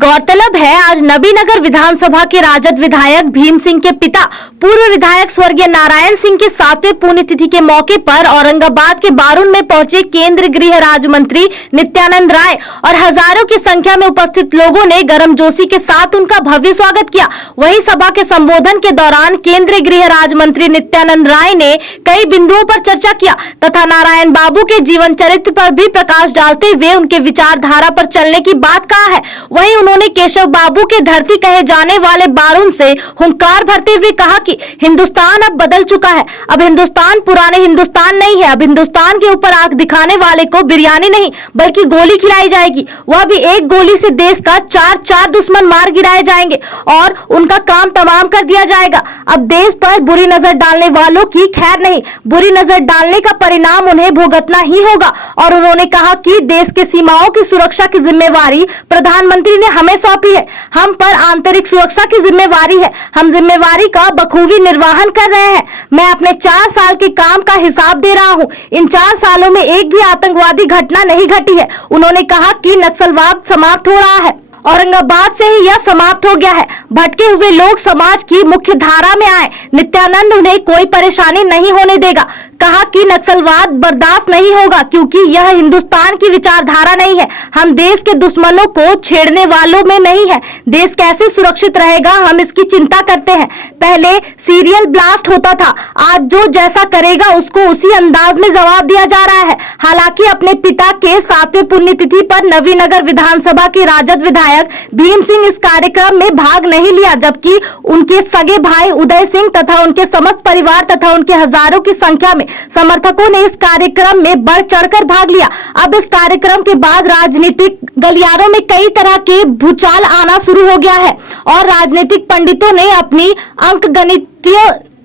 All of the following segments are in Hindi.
गौरतलब है आज नबीनगर विधानसभा के राजद विधायक भीम सिंह के पिता पूर्व विधायक स्वर्गीय नारायण सिंह के 7वें पुण्यतिथि के मौके पर औरंगाबाद के बारून में पहुंचे केंद्रीय गृह राज्य मंत्री नित्यानंद राय और हजारों की संख्या में उपस्थित लोगों ने गर्मजोशी के साथ उनका भव्य स्वागत किया। वहीं सभा के संबोधन के दौरान केंद्रीय गृह राज्य मंत्री नित्यानंद राय ने कई बिंदुओं पर चर्चा किया तथा नारायण बाबू के जीवन चरित्र पर भी प्रकाश डालते हुए उनके विचारधारा पर चलने की बात कहा है। वहीं उन्होंने केशव बाबू के धरती कहे जाने वाले बारून से हुंकार भरते हुए कहा कि हिंदुस्तान अब बदल चुका है। अब हिंदुस्तान पुराने हिंदुस्तान नहीं है। अब हिंदुस्तान के ऊपर आंख दिखाने वाले को बिरयानी नहीं बल्कि गोली खिलाई जाएगी। वह भी एक गोली से देश का चार दुश्मन मार गिराए जाएंगे और उनका काम तमाम कर दिया जाएगा। अब देश पर बुरी नजर डालने वालों की खैर नहीं, बुरी नजर डालने का परिणाम उन्हें भुगतना ही होगा। और उन्होंने कहा कि देश के सीमाओं की सुरक्षा की जिम्मेवारी प्रधानमंत्री ने हमें सौंपी है। हम पर आंतरिक सुरक्षा की जिम्मेवारी है। हम जिम्मेवारी का बखूबी निर्वहन कर रहे हैं। मैं अपने 4 साल के काम का हिसाब दे रहा हूं। इन 4 सालों में एक भी आतंकवादी घटना नहीं घटी है। उन्होंने कहा कि नक्सलवाद समाप्त हो रहा है। औरंगाबाद से ही यह समाप्त हो गया है। भटके हुए लोग समाज की मुख्य धारा में आए। नित्यानंद उन्हें कोई परेशानी नहीं होने देगा। कहा कि नक्सलवाद बर्दाश्त नहीं होगा क्योंकि यह हिंदुस्तान की विचारधारा नहीं है। हम देश के दुश्मनों को छेड़ने वालों में नहीं है। देश कैसे सुरक्षित रहेगा हम इसकी चिंता करते हैं। पहले सीरियल ब्लास्ट होता था, आज जो जैसा करेगा उसको उसी अंदाज में जवाब दिया जा रहा है। हालांकि अपने पिता के 7वें पुण्यतिथि पर नबीनगर विधानसभा के राजद विधायक भीम सिंह इस कार्यक्रम में भाग नहीं लिया, जबकि उनके सगे भाई उदय सिंह तथा उनके समस्त परिवार तथा उनके हजारों की संख्या में समर्थकों ने इस कार्यक्रम में बढ़ चढ़कर भाग लिया। अब इस कार्यक्रम के बाद राजनीतिक गलियारों में कई तरह के भूचाल आना शुरू हो गया है और राजनीतिक पंडितों ने अपनी अंकगणितीय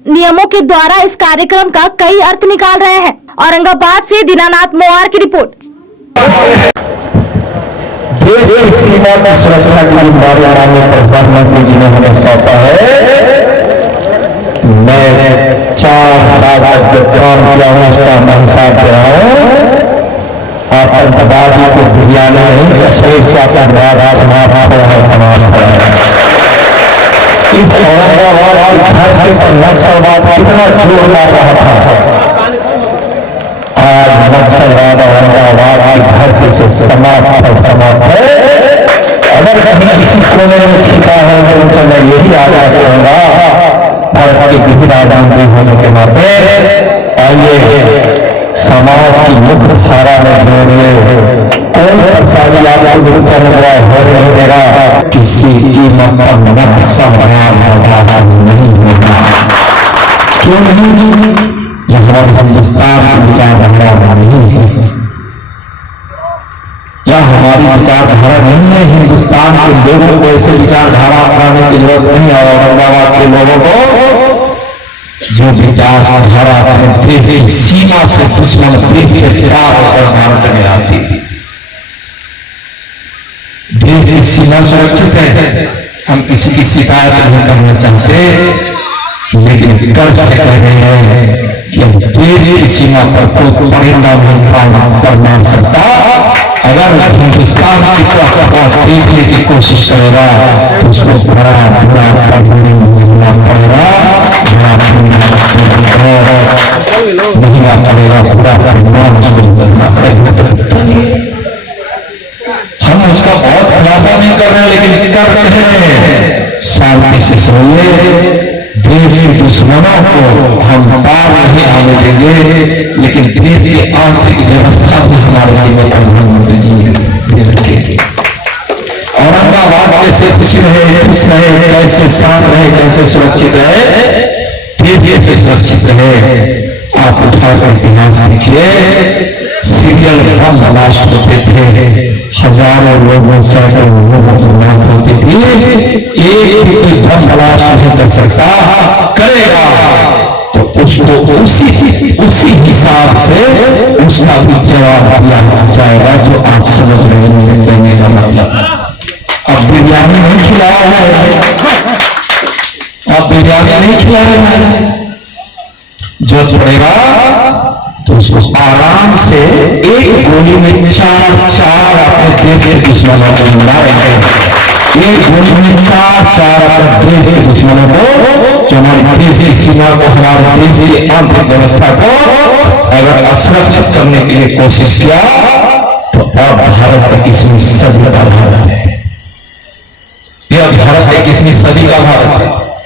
नियमों के द्वारा इस कार्यक्रम का कई अर्थ निकाल रहे हैं। औरंगाबाद से दीनानाथ मोवार की रिपोर्ट। देश की सीमा की सुरक्षा की जिम्मेदारी प्रधानमंत्री जी ने हमें सौंपा है। मैं 4 साल तक जो काम किया हूं उसका मैं हिसाब दे रहा हूं। आतंकवादी को बिरयानी नहीं कश्मीर से आतंकवाद समाप्त है। इस औरंगाबाद की धरती पर नक्सलवाद कितना जोर मार रहा था, आज नक्सलवाद औरंगाबाद की धरती से समाप्त है। अगर कहीं किसी कोने में छिपा है तो उनसे मैं यही आग्रह करूंगा भारत के गृहराज्य होने के नाते आइए समाज की मुख्य धारा में जोड़िए। कोई प्रशासन आपको दूर करने वाला हो नहीं देगा। किसी कीमत पर नक्सलवाद बर्दाश्त नहीं होगा। क्यों नहीं? यह हमारे हिंदुस्तान की विचारधारा नहीं है। यह हमारी विचारधारा नहीं है। हिंदुस्तान के लोगों को ऐसे विचारधारा अपनाने की जरूरत नहीं है। औरंगाबाद के लोगों को जो विचारधारा अपने देश की सीमा से दुश्मन देश से पार होकर भारत में आती थी। देश की सीमा सुरक्षित है, हम किसी की शिकायत नहीं करना चाहते, लेकिन गर्व से कह रहे हैं कि देश की सीमा पर कोई परिणाम नहीं करना सकता। अगर हिंदुस्तान की तरफ देखने की कोशिश करेगा तो उसको बड़ा बुरा परिणाम पड़ेगा, नहीं पड़ेगा, बुरा परिणाम उसको करना पड़ेगा। हम उसका बहुत खुलासा नहीं कर रहे लेकिन कर रहे हैं। शांति से सुनिए। देश के दुश्मनों को हम पार नहीं आने देंगे, लेकिन देश की आर्थिक व्यवस्था भी हमारे जीवन प्रधानमंत्री जी रखेंगे। औरंगाबाद कैसे खुश रहे, कैसे शांत रहे, कैसे सुरक्षित रहे, देश कैसे सुरक्षित रहे। आप उठाकर इतिहास लिखिए। सीरियल बम ब्लास्ट होते थे, हजारों लोगों सैकड़ों लोगों की मौत होती थी। एक भी कोई बम ब्लास्ट नहीं कर सकता, करेगा तो उसको उसी हिसाब से उसका भी जवाब दिया जाएगा। जो आप समझ रहे हैं कहने का मतलब। अब बिरयानी नहीं खिलाया है, अब बिरयानी नहीं खिलाया है। जो पड़ेगा तो उसको आराम से एक गोली में 4 अपने देश के दुश्मनों को मारेंगे। एक गोली में चार देश के दुश्मनों को, जो हमारी देशी सीमा को, हमारे देशी आंतरिक व्यवस्था को अगर असुरक्षित करने के लिए कोशिश किया तो अब भारत 21वीं सदी का भारत है। यह भारत 21वीं सदी का भारत है।